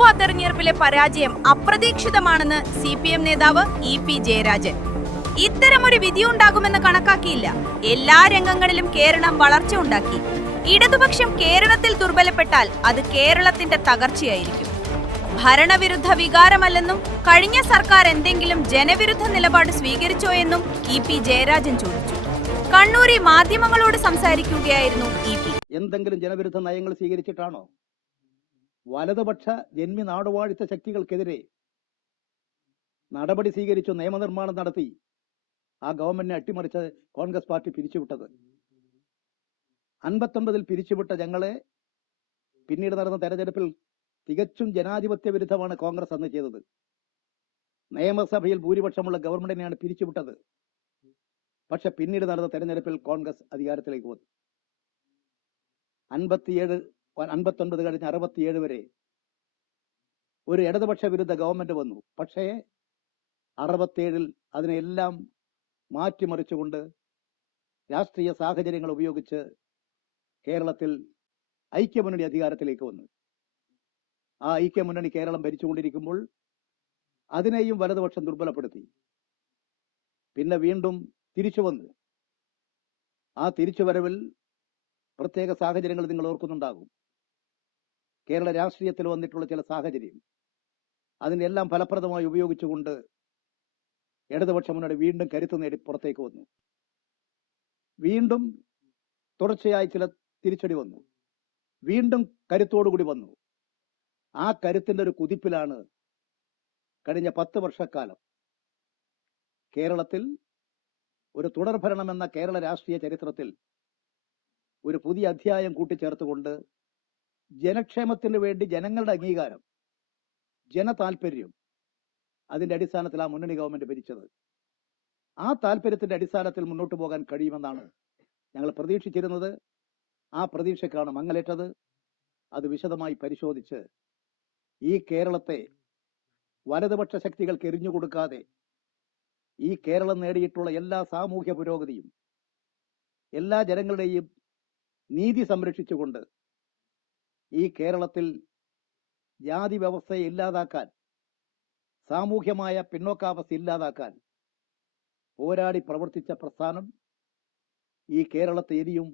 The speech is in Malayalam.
ലോക്സഭാ തെരഞ്ഞെടുപ്പിലെ പരാജയം അപ്രതീക്ഷിതമാണെന്ന് CPM നേതാവ് EP ജയരാജൻ. ഇത്തരമൊരു വിധിയുണ്ടാകുമെന്ന് കണക്കാക്കിയില്ല. എല്ലാ രംഗങ്ങളിലും കേരളം വളർച്ച ഉണ്ടാക്കി. ഇടതുപക്ഷം കേരളത്തിൽ ദുർബലപ്പെട്ടാൽ അത് കേരളത്തിന്റെ തകർച്ചയായിരിക്കും. ഭരണവിരുദ്ധ വികാരമല്ലെന്നും കഴിഞ്ഞ സർക്കാർ എന്തെങ്കിലും ജനവിരുദ്ധ നിലപാട് സ്വീകരിച്ചോ എന്നും EP ജയരാജൻ ചോദിച്ചു. കണ്ണൂരിൽ മാധ്യമങ്ങളോട് സംസാരിക്കുകയായിരുന്നു EP. എന്തെങ്കിലും ജനവിരുദ്ധ നയങ്ങൾ സ്വീകരിച്ചിട്ടാണോ? വലതുപക്ഷ ജന്മി നാടുവാഴിത്ത ശക്തികൾക്കെതിരെ നടപടി സ്വീകരിച്ചു, നിയമനിർമ്മാണം നടത്തി ആ ഗവൺമെന്റിനെ അട്ടിമറിച്ച് കോൺഗ്രസ് പാർട്ടി പിരിച്ചുവിട്ടത്. 59 പിരിച്ചുവിട്ട ഞങ്ങളെ പിന്നീട് നടന്ന തെരഞ്ഞെടുപ്പിൽ തികച്ചും ജനാധിപത്യ വിരുദ്ധമാണ് കോൺഗ്രസ് അന്ന് ചെയ്തത്. നിയമസഭയിൽ ഭൂരിപക്ഷമുള്ള ഗവൺമെന്റിനെയാണ് പിരിച്ചുവിട്ടത്. പക്ഷെ പിന്നീട് നടന്ന തെരഞ്ഞെടുപ്പിൽ കോൺഗ്രസ് അധികാരത്തിലേക്ക് വന്നു. 59 കഴിഞ്ഞ് 67 വരെ ഒരു ഇടതുപക്ഷ വിരുദ്ധ ഗവൺമെന്റ് വന്നു. പക്ഷേ 67 അതിനെല്ലാം മാറ്റിമറിച്ചുകൊണ്ട് രാഷ്ട്രീയ സാഹചര്യങ്ങൾ ഉപയോഗിച്ച് കേരളത്തിൽ ഐക്യമുന്നണി അധികാരത്തിലേക്ക് വന്നു. ആ ഐക്യമുന്നണി കേരളം ഭരിച്ചുകൊണ്ടിരിക്കുമ്പോൾ അതിനെയും വലതുപക്ഷം ദുർബലപ്പെടുത്തി. പിന്നെ വീണ്ടും തിരിച്ചു വന്നു. ആ തിരിച്ചുവരവിൽ പ്രത്യേക സാഹചര്യങ്ങൾ നിങ്ങൾ ഓർക്കുന്നുണ്ടാകും. കേരള രാഷ്ട്രീയത്തിൽ വന്നിട്ടുള്ള ചില സാഹചര്യം അതിനെ എല്ലാം ഫലപ്രദമായി ഉപയോഗിച്ചുകൊണ്ട് ഇടതുപക്ഷ മുന്നണി വീണ്ടും കരുത്ത് നേടി പുറത്തേക്ക് വന്നു. വീണ്ടും തുടർച്ചയായി ചില തിരിച്ചടി വന്നു. വീണ്ടും കരുത്തോടുകൂടി വന്നു. ആ കരുത്തിന്റെ ഒരു കുതിപ്പിലാണ് കഴിഞ്ഞ 10 വർഷക്കാലം കേരളത്തിൽ ഒരു തുടർഭരണമെന്ന കേരള രാഷ്ട്രീയ ചരിത്രത്തിൽ ഒരു പുതിയ അധ്യായം കൂട്ടിച്ചേർത്തുകൊണ്ട് ജനക്ഷേമത്തിന് വേണ്ടി ജനങ്ങളുടെ അംഗീകാരം, ജനതാൽപര്യം, അതിന്റെ അടിസ്ഥാനത്തിൽ ആ മുന്നണി ഗവൺമെന്റ് ഭരിച്ചത്. ആ താല്പര്യത്തിന്റെ അടിസ്ഥാനത്തിൽ മുന്നോട്ട് പോകാൻ കഴിയുമെന്നാണ് ഞങ്ങൾ പ്രതീക്ഷിച്ചിരുന്നത്. ആ പ്രതീക്ഷയ്ക്കാണ് മങ്ങലേറ്റത്. അത് വിശദമായി പരിശോധിച്ച് ഈ കേരളത്തെ വലതുപക്ഷ ശക്തികൾക്ക് എറിഞ്ഞുകൊടുക്കാതെ ഈ കേരളം നേടിയിട്ടുള്ള എല്ലാ സാമൂഹ്യ പുരോഗതിയും എല്ലാ ജനങ്ങളുടെയും നീതി സംരക്ഷിച്ചുകൊണ്ട് ഈ കേരളത്തിൽ ജാതി വ്യവസ്ഥയെ ഇല്ലാതാക്കാൻ, സാമൂഹ്യമായ പിന്നോക്കാവസ്ഥ ഇല്ലാതാക്കാൻ പോരാടി പ്രവർത്തിച്ച പ്രസ്ഥാനം ഈ കേരളത്തെ ഇനിയും